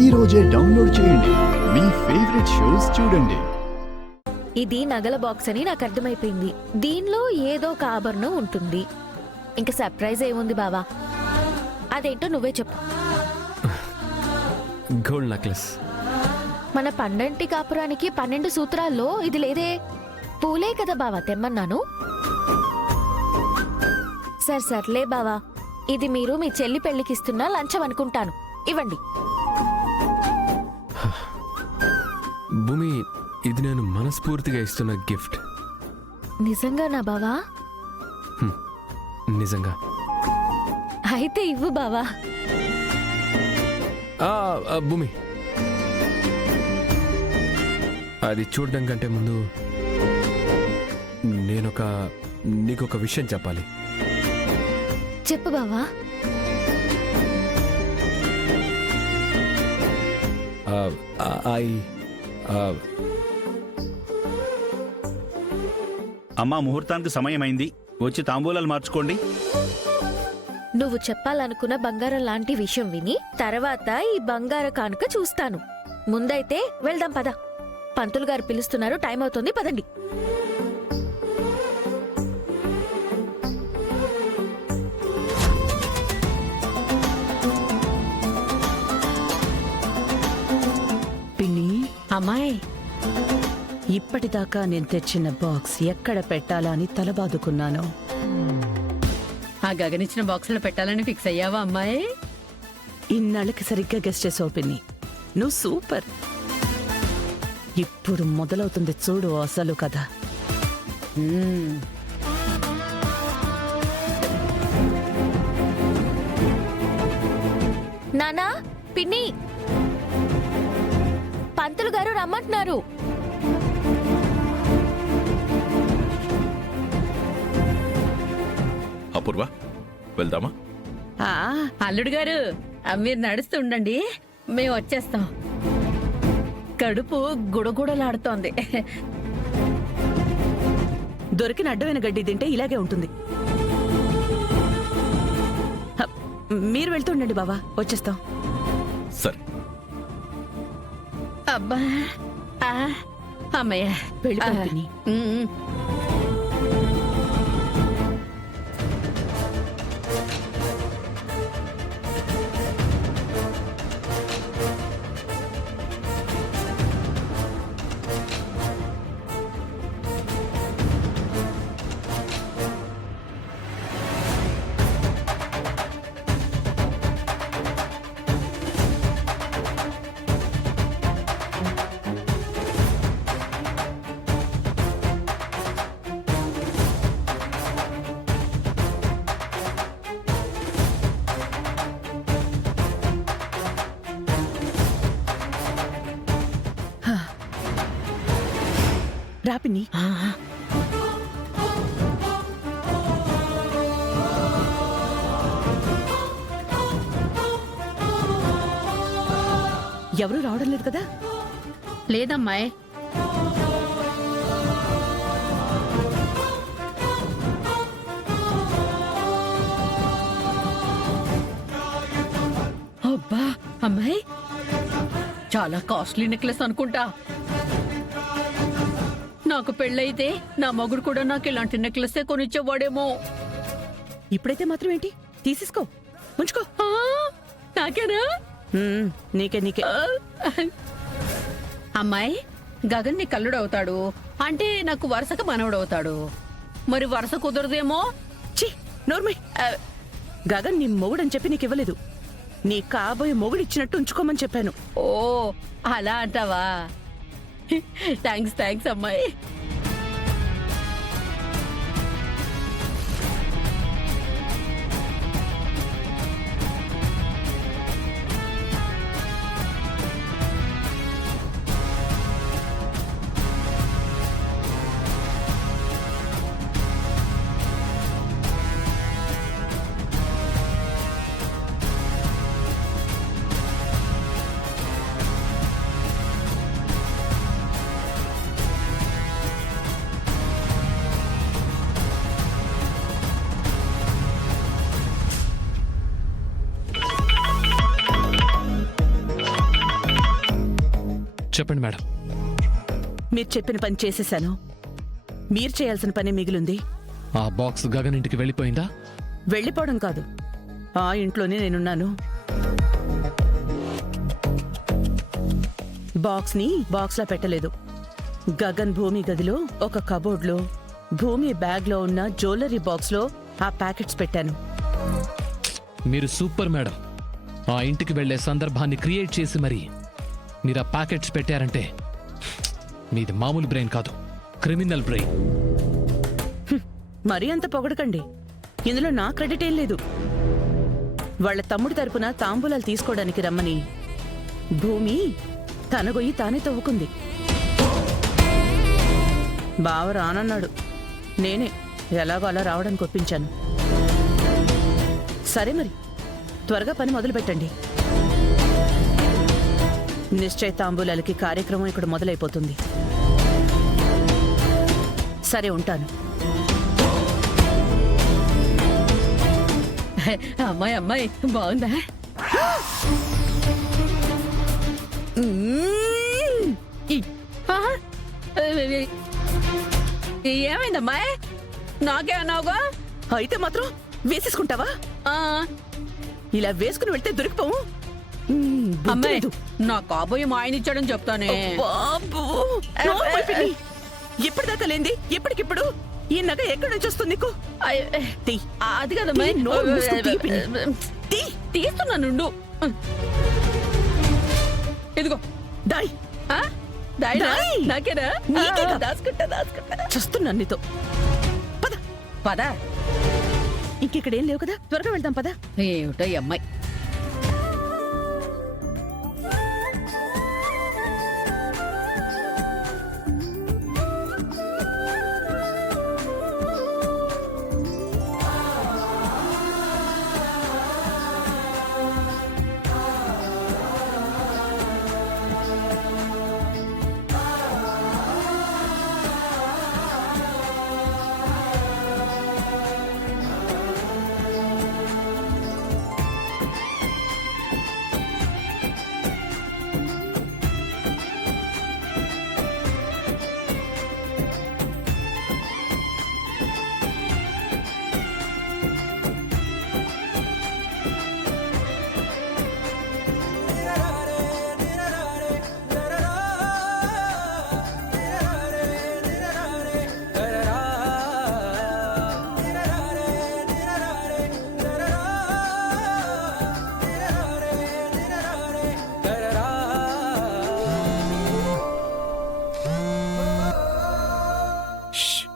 ఈ రోజే డౌన్లోడ్ చేయండి. మీ ఫేవరెట్ షోస్ చూడండి. ఇది నగల బాక్స్ అని నాకు అర్థమైపోయింది. దీనిలో ఏదో ఒక ఆభరణం ఉంటుంది. ఇంకా సర్ప్రైజ్ ఏముంది బావా? అదేంటో నువ్వే చెప్పు. Gold necklace. మన పండంటి కాపురానికి 12 సూత్రాల్లో ఇది లేదే. పూలే కదా బావా తెమ్మన్నాను. సర్లే బావా, ఇది మీరు మీ చెల్లి పెళ్లికిస్తున్న లంచం అనుకుంటాను. ఇవ్వండి. భూమి, ఇది నేను మనస్ఫూర్తిగా ఇస్తున్న గిఫ్ట్. నిజంగా నా బావా? నిజంగా. అయితే ఇవ్వు బావా. భూమి, అది చూడడం కంటే ముందు నీకొక విషయం చెప్పాలి. చెప్పు బావా. అమ్మా, ముహూర్తానికి సమయమైంది. వచ్చి తాంబూలాలు మార్చుకోండి. నువ్వు చెప్పాలనుకున్న బంగారం లాంటి విషయం విని తర్వాత ఈ బంగార కానుక చూస్తాను. ముందైతే వెళ్దాం పద. పంతులు గారు పిలుస్తున్నారు, టైం అవుతుంది, పదండి. పిన్ని, అమ్మాయి, ఇప్పటిదాకా నేను తెచ్చిన బాక్స్ ఎక్కడ పెట్టాలా అని తలబాదుకున్నాను. ఆ గగనిచ్చిన బాక్సులో పెట్టాలని ఫిక్స్ అయ్యావా అమ్మాయి? ఇన్నాళ్ళకి సరిగ్గా గెస్ట్ చేసావు పిన్ని. నువ్వు సూపర్. ఇప్పుడు మొదలవుతుంది చూడు అసలు కథ. నానా, పిన్ని, పంతులు గారు రమ్మంటున్నారు. అపూర్వ, వెళ్దామా? అల్లుడు గారు, మీరు నడుస్తూ ఉండండి, మేము వచ్చేస్తాం. కడుపు గుడగుడలాడుతోంది. దొరికిన అడ్డమైన గడ్డి తింటే ఇలాగే ఉంటుంది. మీరు వెళ్తుండండి బావా, వచ్చేస్తాం. సరే. అబ్బా, అమ్మయ్య, వెళ్ళిపోయి పిన్ని. రా పిన్ని. ఎవరు రావడం లేదు కదా? లేదమ్మాయి. అబ్బా అమ్మాయి, చాలా కాస్ట్లీ నెక్లెస్ అనుకుంటా. నాకు పెళ్ళైతే నా మొగుడు కూడా నాకు ఇలాంటి నెక్లెస్ కొనిచ్చేవాడేమో. ఇప్పుడైతే మాత్రం ఏంటి, తీసేసుకో, ఉంచుకో. నాకేనా? నీకే నీకే. అమ్మాయి, గగన్ నీ కల్లుడు అవుతాడు అంటే నాకు వరుసగా మనవడవుతాడు. మరి వరుస కుదరదేమో. ఛీ, నోర్మై. గగన్ నీ మొగుడని చెప్పి నీకు ఇవ్వలేదు. నీ కాబోయే మొగుడు ఇచ్చినట్టు ఉంచుకోమని చెప్పాను. ఓ, అలా అంటావా? థ్యాంక్స్ అమ్మాయి. చెప్పండి మేడం. మీరు చెప్పిన పని చేసేశాను. మీరు చేయాల్సిన పని మిగిలింది. ఆ బాక్స్ గగన్ ఇంటికి వెళ్ళిపోయిందా? వెళ్ళిపోవడం కాదు, ఆ ఇంట్లోనే నేనున్నాను. బాక్స్ని బాక్స్లా పెట్టలేదు. గగన్ భూమి గదిలో ఒక కబోర్డ్లో, భూమి బ్యాగ్లో ఉన్న జ్యువెలరీ బాక్స్లో ఆ ప్యాకెట్స్ పెట్టాను. మీరు సూపర్ మేడం. ఆ ఇంటికి వెళ్లే సందర్భాన్ని క్రియేట్ చేసి మరి మీరు ఆ ప్యాకెట్స్ పెట్టారంటే మీది మామూలు బ్రెయిన్ కాదు, క్రిమినల్ బ్రెయిన్. మరీ అంత పొగడకండి. ఇందులో నా క్రెడిట్ ఏం లేదు. వాళ్ళ తమ్ముడి తరపున తాంబూలాలు తీసుకోవడానికి రమ్మని భూమి తన గొయ్యి తానే తవ్వుకుంది. బావ రానన్నాడు. నేనే ఎలాగో అలా రావడానికి ఒప్పించాను. సరే మరి త్వరగా పని మొదలు పెట్టండి. నిశ్చయ తాంబూలాలకి కార్యక్రమం ఇక్కడ మొదలైపోతుంది. సరే ఉంటాను. అమ్మాయి అమ్మాయి బాగుందా? ఆహా. ఏమైందమ్మాయి? నాకేమన్నావుగా? అయితే మాత్రం వేసేసుకుంటావా? ఆ, ఇలా వేసుకుని వెళ్తే దొరికిపోవు. అమ్మాయి నా కాబోయే మా ఆయన ఇచ్చాడని చెప్తానే. ఎప్పటిదాకా లేంది ఎప్పటికిప్పుడు ఈ నగ ఎక్కడి నుంచి వస్తుంది నీకు? తీ. అది కదమ్మాయి. తీ, నోరు మూసుకుని తీ పిన్ని. తీ. తీస్తున్నానుండు. ఇదిగో దాయ్. ఆ? దాయినా? దాయ్. నాకేనా? నీకేగా. దాచుకుంటా. చూస్తున్నాను నీతో. పద. పద. ఇంకెక్కడేం లేవు కదా, త్వరగా వెళ్దాం పద. ఏమిటో ఈ అమ్మాయి. ష్